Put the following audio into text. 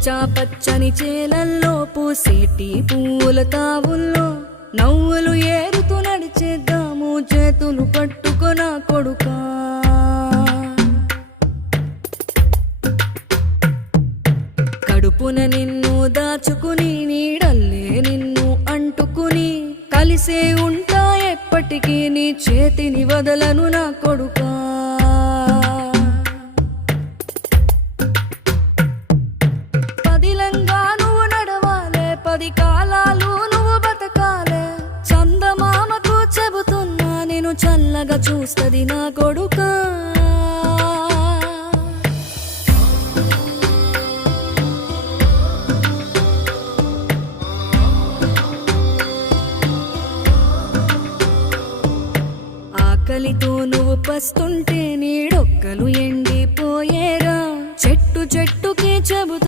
పచ్చా పచ్చని చేలల్లో పూసేటి పూల తావుల్లో నవ్వులు ఏరుతూ నడిచేద్దాము చేతులు పట్టుకొన కొడుకా. కడుపున నిన్ను దాచుకుని నీడల్లే నిన్ను అంటుకుని కలిసే ఉంటా ఎప్పటికీ నీ చేతిని వదలను నా కొడుకా. పదిలంగా నువ్వు నడవాలే, 10 కాలాలు నువ్వు బతకాలే. చందమామకు చెబుతున్నా నేను చల్లగా చూస్తది నా కొడుకా. ఆకలితో నువ్వు పస్తుంటే నీడొక్కలు ఎండిపోయేరా. చెట్టు చెట్టుకి చెబుతూ